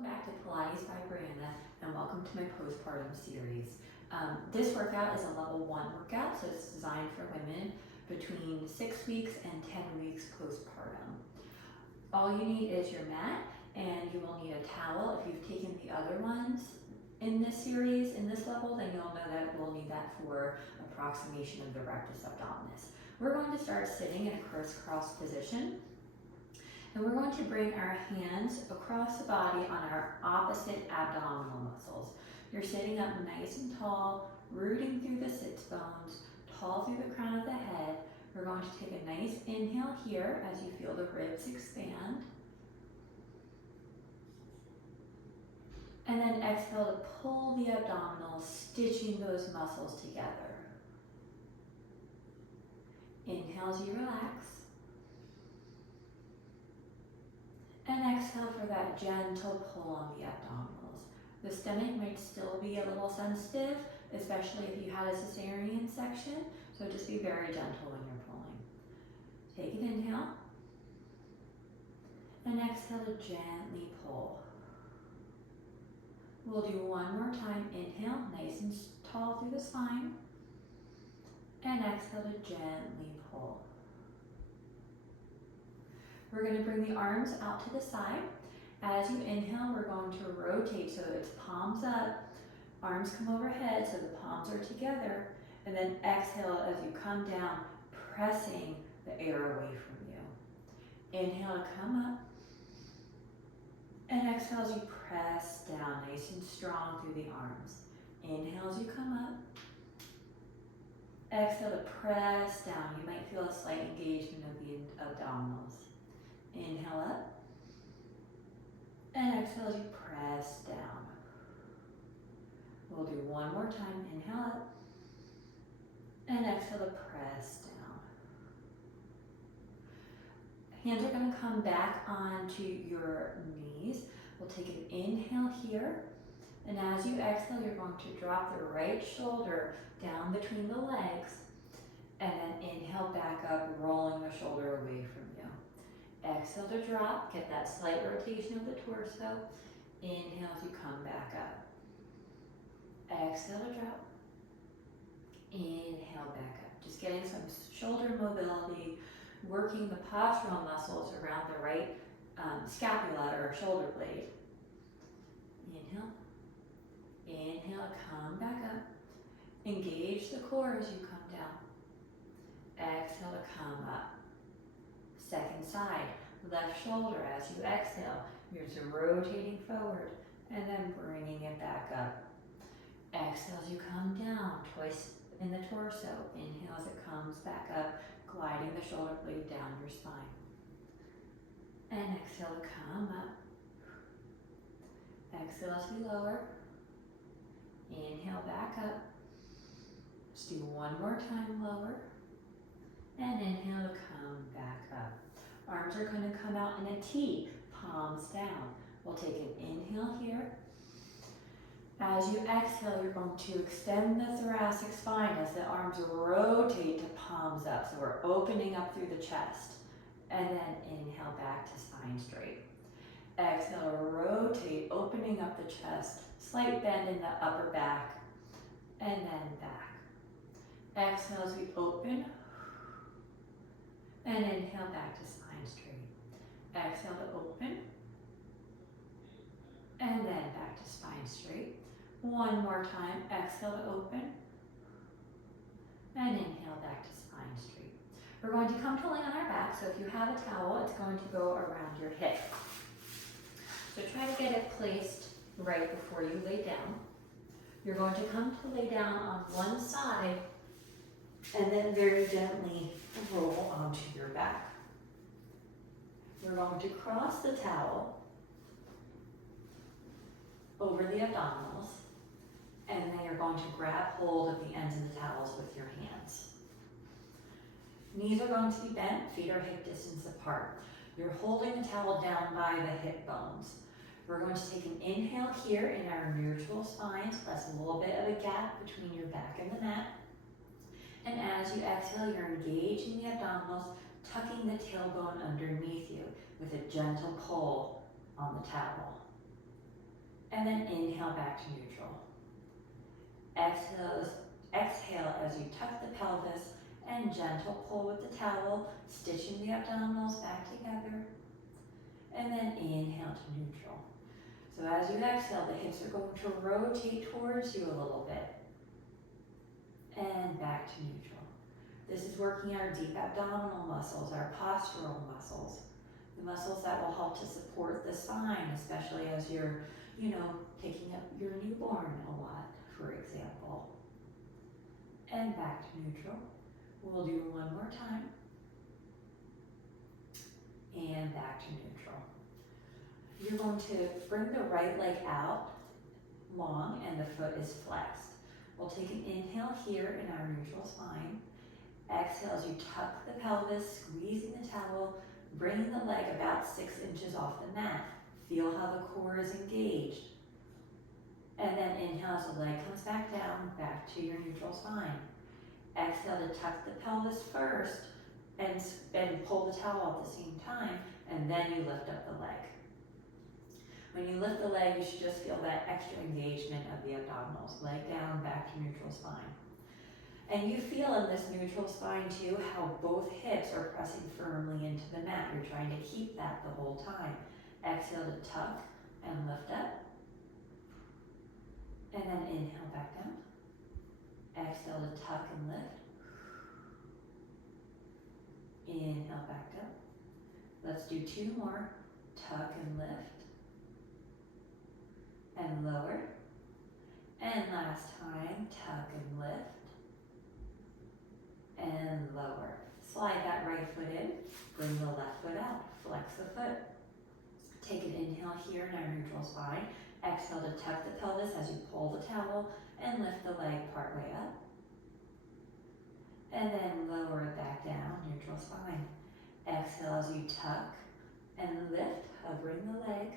Welcome back to Pilates by Brianna and welcome to my postpartum series. This workout is a level 1 workout, so it's designed for women between 6 weeks and 10 weeks postpartum. All you need is your mat and you will need a towel. If you've taken the other ones in this series, in this level, then you'll know that we'll need that for approximation of the rectus abdominis. We're going to start sitting in a crisscross position. And we're going to bring our hands across the body on our opposite abdominal muscles. You're sitting up nice and tall, rooting through the sits bones, tall through the crown of the head. We're going to take a nice inhale here as you feel the ribs expand. And then exhale to pull the abdominals, stitching those muscles together. Inhale as you relax. And exhale for that gentle pull on the abdominals. The stomach might still be a little sensitive, especially if you had a cesarean section, so just be very gentle when you're pulling. Take an inhale, and exhale to gently pull. We'll do one more time. Inhale, nice and tall through the spine, and exhale to gently pull. We're going to bring the arms out to the side. As you inhale, we're going to rotate so it's palms up, arms come overhead so the palms are together, and then exhale as you come down, pressing the air away from you. Inhale to come up, and exhale as you press down nice and strong through the arms. Inhale as you come up, exhale to press down. You might feel a slight engagement of the abdominals. Inhale up, and exhale as you press down. We'll do one more time. Inhale up, and exhale to press down. Hands are going to come back onto your knees. We'll take an inhale here, and as you exhale, you're going to drop the right shoulder down between the legs, and then inhale back up, rolling the shoulder away from you. Exhale to drop, get that slight rotation of the torso. Inhale as you come back up. Exhale to drop. Inhale back up. Just getting some shoulder mobility, working the postural muscles around the right scapula or shoulder blade. Inhale. Inhale, come back up. Engage the core as you come down. Exhale to come up. Second side, left shoulder as you exhale. You're just rotating forward and then bringing it back up. Exhale as you come down, twice in the torso. Inhale as it comes back up, gliding the shoulder blade down your spine. And exhale to come up. Exhale as we lower. Inhale back up. Let's do one more time, lower. And inhale to come back up. Arms are going to come out in a T, palms down. We'll take an inhale here. As you exhale, you're going to extend the thoracic spine as the arms rotate to palms up. So we're opening up through the chest. And then inhale back to spine straight. Exhale, rotate, opening up the chest. Slight bend in the upper back. And then back. Exhale as we open. And inhale back to spine straight. Exhale to open. And then back to spine straight. One more time. Exhale to open. And inhale back to spine straight. We're going to come to lay on our back. So if you have a towel, it's going to go around your hip. So try to get it placed right before you lay down. You're going to come to lay down on one side and then very gently roll onto your back. We're going to cross the towel over the abdominals, and then you're going to grab hold of the ends of the towels with your hands. Knees are going to be bent, feet are hip distance apart. You're holding the towel down by the hip bones. We're going to take an inhale here in our neutral spines, plus a little bit of a gap between your back and the mat. And as you exhale, you're engaging the abdominals, tucking the tailbone underneath you with a gentle pull on the towel. And then inhale back to neutral. Exhale as you tuck the pelvis and gentle pull with the towel, stitching the abdominals back together. And then inhale to neutral. So as you exhale, the hips are going to rotate towards you a little bit. And back to neutral. This is working our deep abdominal muscles, our postural muscles, the muscles that will help to support the spine, especially as you're, picking up your newborn a lot, for example. And back to neutral. We'll do one more time. And back to neutral. You're going to bring the right leg out long and the foot is flexed. We'll take an inhale here in our neutral spine. Exhale as you tuck the pelvis, squeezing the towel, bringing the leg about 6 inches off the mat. Feel how the core is engaged. And then inhale as the leg comes back down, back to your neutral spine. Exhale to tuck the pelvis first and pull the towel at the same time, and then you lift up the leg. When you lift the leg, you should just feel that extra engagement of the abdominals. Leg down, back to neutral spine. And you feel in this neutral spine too how both hips are pressing firmly into the mat. You're trying to keep that the whole time. Exhale to tuck and lift up. And then inhale back down. Exhale to tuck and lift. Inhale back down. Let's do 2 more. Tuck and lift. And lower. And last time, tuck and lift. And lower. Slide that right foot in. Bring the left foot out. Flex the foot. Take an inhale here in our neutral spine. Exhale to tuck the pelvis as you pull the towel and lift the leg partway up. And then lower it back down, neutral spine. Exhale as you tuck and lift, hovering the leg.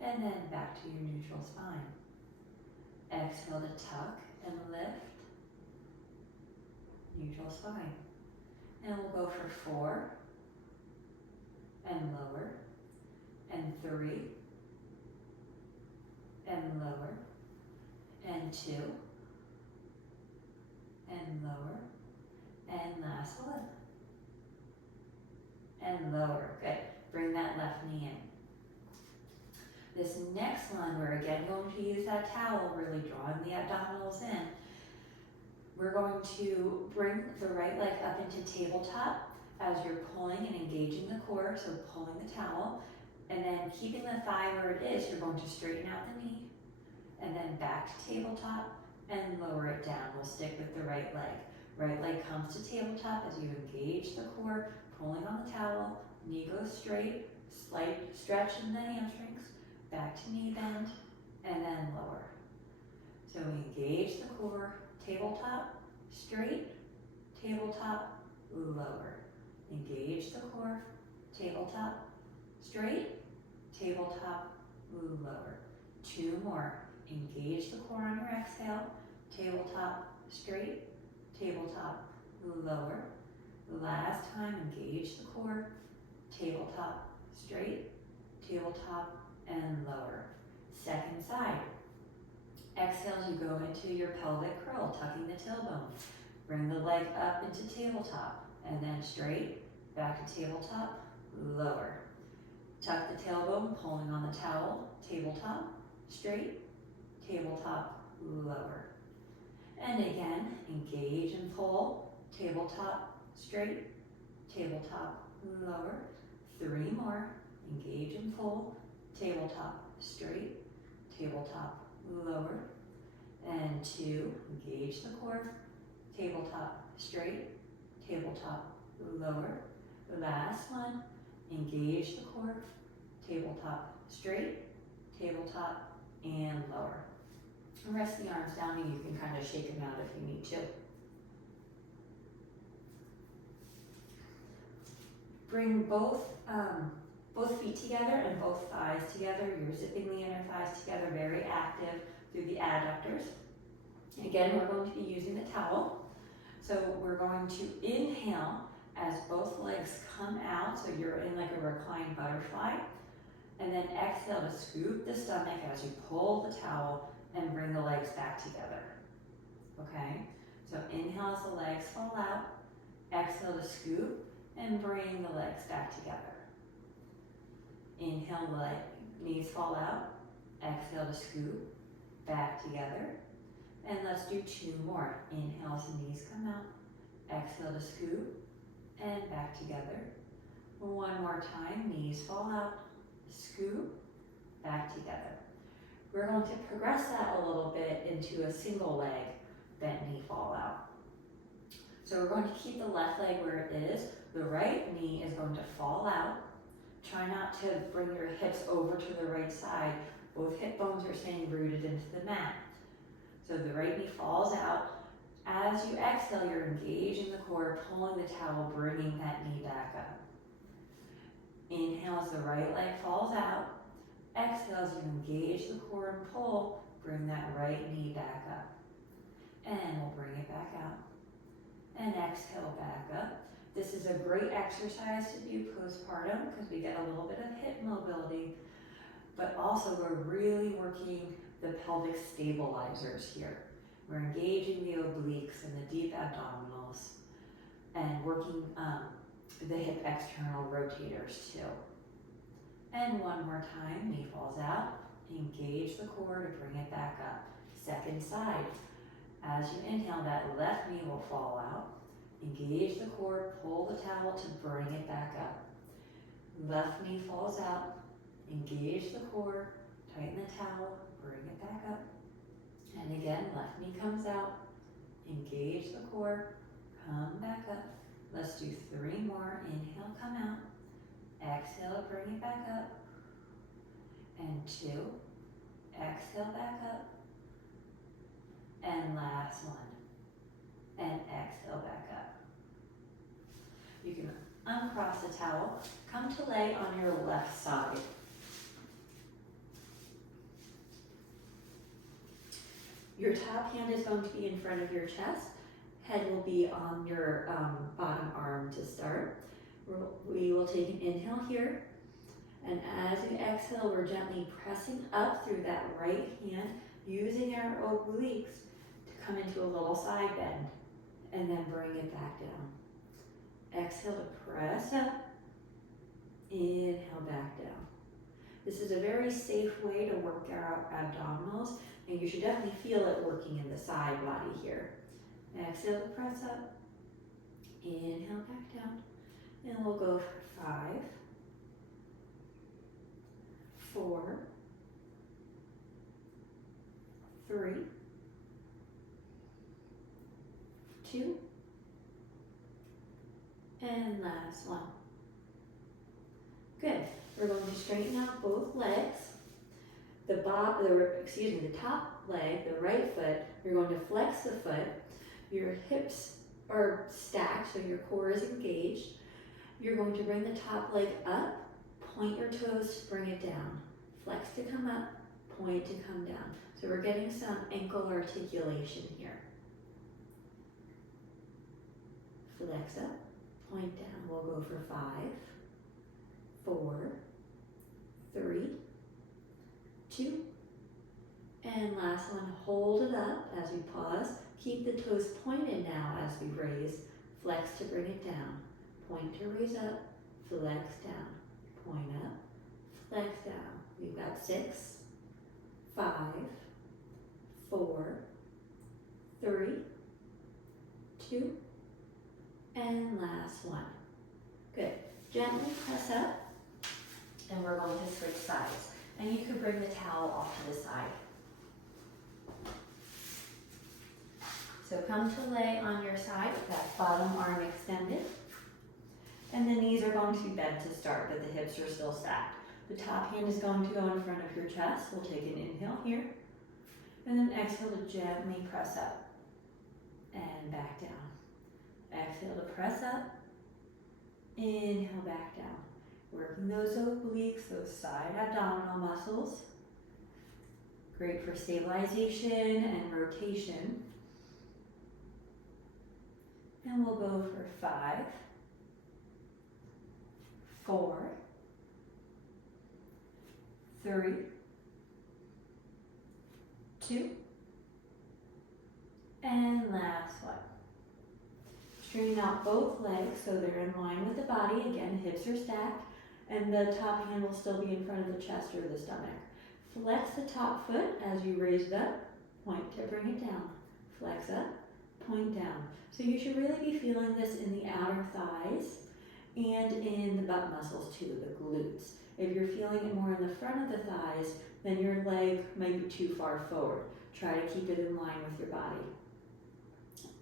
And then back to your neutral spine. Exhale to tuck and lift, neutral spine. And we'll go for 4, and lower, and 3, and lower, and 2, and lower, and last one, and lower. Good. Bring that left knee in. This next one, we're again going to use that towel, really drawing the abdominals in. We're going to bring the right leg up into tabletop as you're pulling and engaging the core, so pulling the towel, and then keeping the thigh where it is, you're going to straighten out the knee, and then back to tabletop, and lower it down. We'll stick with the right leg. Right leg comes to tabletop as you engage the core, pulling on the towel, knee goes straight, slight stretch in the hamstrings, back to knee bend, and then lower. So we engage the core, tabletop, straight, tabletop, lower. Engage the core, tabletop, straight, tabletop, lower. 2 more. Engage the core on your exhale, tabletop, straight, tabletop, lower. Last time, engage the core, tabletop, straight, tabletop, and lower. Second side. Exhale as you go into your pelvic curl, tucking the tailbone. Bring the leg up into tabletop, and then straight, back to tabletop, lower. Tuck the tailbone, pulling on the towel, tabletop, straight, tabletop, lower. And again, engage and pull, tabletop, straight, tabletop, lower. 3 more, engage and pull, tabletop, straight, tabletop, lower. And 2, engage the core, tabletop, straight, tabletop, lower. Last one, engage the core, tabletop, straight, tabletop, and lower. Rest the arms down and you can kind of shake them out if you need to. Bring both feet together and both thighs together. You're zipping the inner thighs together, very active through the adductors. Again, we're going to be using the towel. So we're going to inhale as both legs come out, so you're in like a reclined butterfly. And then exhale to scoop the stomach as you pull the towel and bring the legs back together. Okay? So inhale as the legs fall out. Exhale to scoop and bring the legs back together. Inhale, knees fall out. Exhale to scoop, back together. And let's do 2 more. Inhale as the knees come out. Exhale to scoop and back together. 1 more time, knees fall out, scoop, back together. We're going to progress that a little bit into a single leg bent knee fall out. So we're going to keep the left leg where it is. The right knee is going to fall out. Try not to bring your hips over to the right side. Both hip bones are staying rooted into the mat. So the right knee falls out. As you exhale, you're engaging the core, pulling the towel, bringing that knee back up. Inhale as the right leg falls out. Exhale as you engage the core and pull, bring that right knee back up. And we'll bring it back out. And exhale back up. This is a great exercise to do postpartum because we get a little bit of hip mobility, but also we're really working the pelvic stabilizers here. We're engaging the obliques and the deep abdominals and working the hip external rotators too. And 1 more time, knee falls out, engage the core to bring it back up. Second side, as you inhale, that left knee will fall out. Engage the core, pull the towel to bring it back up. Left knee falls out, engage the core, tighten the towel, bring it back up. And again, left knee comes out, engage the core, come back up. Let's do 3 more. Inhale, come out. Exhale, bring it back up. And 2. Exhale, back up. And last one. And exhale, back up. You can uncross the towel. Come to lay on your left side. Your top hand is going to be in front of your chest. Head will be on your bottom arm to start. We will take an inhale here. And as we exhale, we're gently pressing up through that right hand, using our obliques to come into a little side bend. And then bring it back down. Exhale to press up. Inhale back down. This is a very safe way to work our abdominals, and you should definitely feel it working in the side body here. Exhale to press up. Inhale back down. And we'll go for 5, 4, 3, 2, and last one. Good. We're going to straighten out both legs. The top leg, the right foot, you're going to flex the foot. Your hips are stacked, so your core is engaged. You're going to bring the top leg up, point your toes to bring it down. Flex to come up, point to come down. So we're getting some ankle articulation here. Flex up, point down. We'll go for 5, 4, 3, 2, and last one, hold it up as we pause. Keep the toes pointed now as we raise. Flex to bring it down. Point to raise up, flex down. Point up, flex down. We've got 6, 5, 4, 3, 2, and last one. Good. Gently press up, and we're going to switch sides. And you can bring the towel off to the side. So come to lay on your side with that bottom arm extended. And the knees are going to be bent to start, but the hips are still stacked. The top hand is going to go in front of your chest. We'll take an inhale here. And then exhale to gently press up and back down. Exhale to press up. Inhale back down. Working those obliques, those side abdominal muscles. Great for stabilization and rotation. And we'll go for 5, 4, 3, 2, and last one. Straighten out both legs so they're in line with the body. Again, hips are stacked, and the top hand will still be in front of the chest or the stomach. Flex the top foot as you raise it up, point to bring it down. Flex up, point down. So you should really be feeling this in the outer thighs and in the butt muscles too, the glutes. If you're feeling it more in the front of the thighs, then your leg might be too far forward. Try to keep it in line with your body.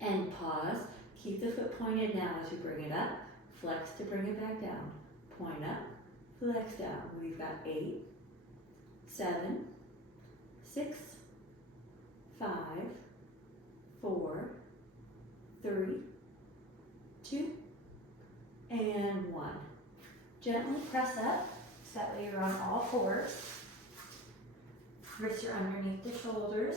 And pause. Keep the foot pointed now as you bring it up. Flex to bring it back down. Point up, flex down. We've got 8, 7, 6, 5, 4, 3, 2, and 1. Gently press up so that way you're on all fours. Wrists are underneath the shoulders,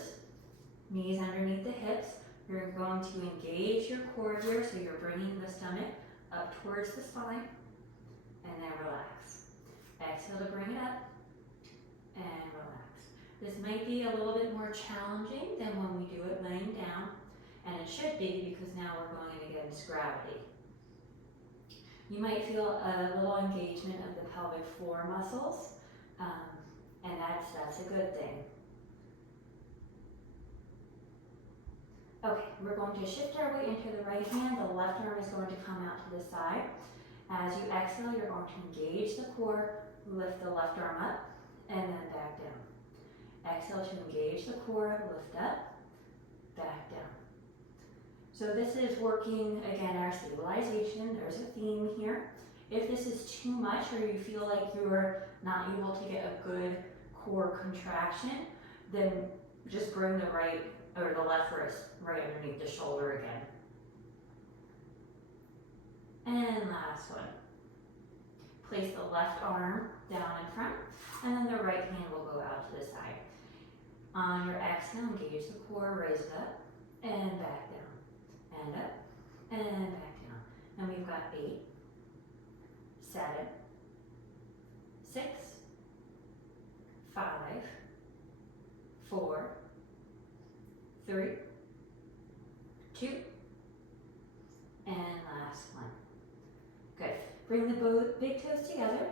knees underneath the hips. You're going to engage your core here, so you're bringing the stomach up towards the spine, and then relax. Exhale to bring it up, and relax. This might be a little bit more challenging than when we do it laying down, and it should be because now we're going against gravity. You might feel a little engagement of the pelvic floor muscles, and that's a good thing. Okay, we're going to shift our weight into the right hand. The left arm is going to come out to the side. As you exhale, you're going to engage the core, lift the left arm up, and then back down. Exhale to engage the core, lift up, back down. So this is working, again, our stabilization. There's a theme here. If this is too much or you feel like you're not able to get a good core contraction, then just bring the right or the left wrist right underneath the shoulder again. And last one. Place the left arm down in front, and then the right hand will go out to the side. On your exhale, engage the core, raise it up, and back down, and up, and back down. And we've got 8, 7, 6, 5, 4, 3, 2, and last one. Good. Bring the big toes together.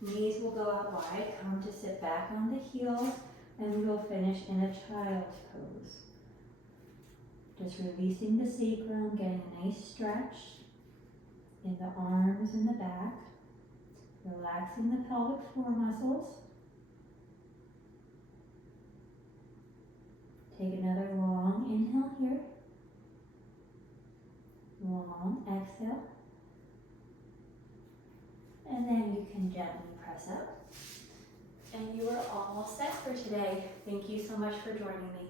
Knees will go out wide. Come to sit back on the heels, and we'll finish in a child's pose. Just releasing the sacrum, getting a nice stretch in the arms and the back. Relaxing the pelvic floor muscles. Take another long inhale here. Long exhale. And then you can gently press up. And you are all set for today. Thank you so much for joining me.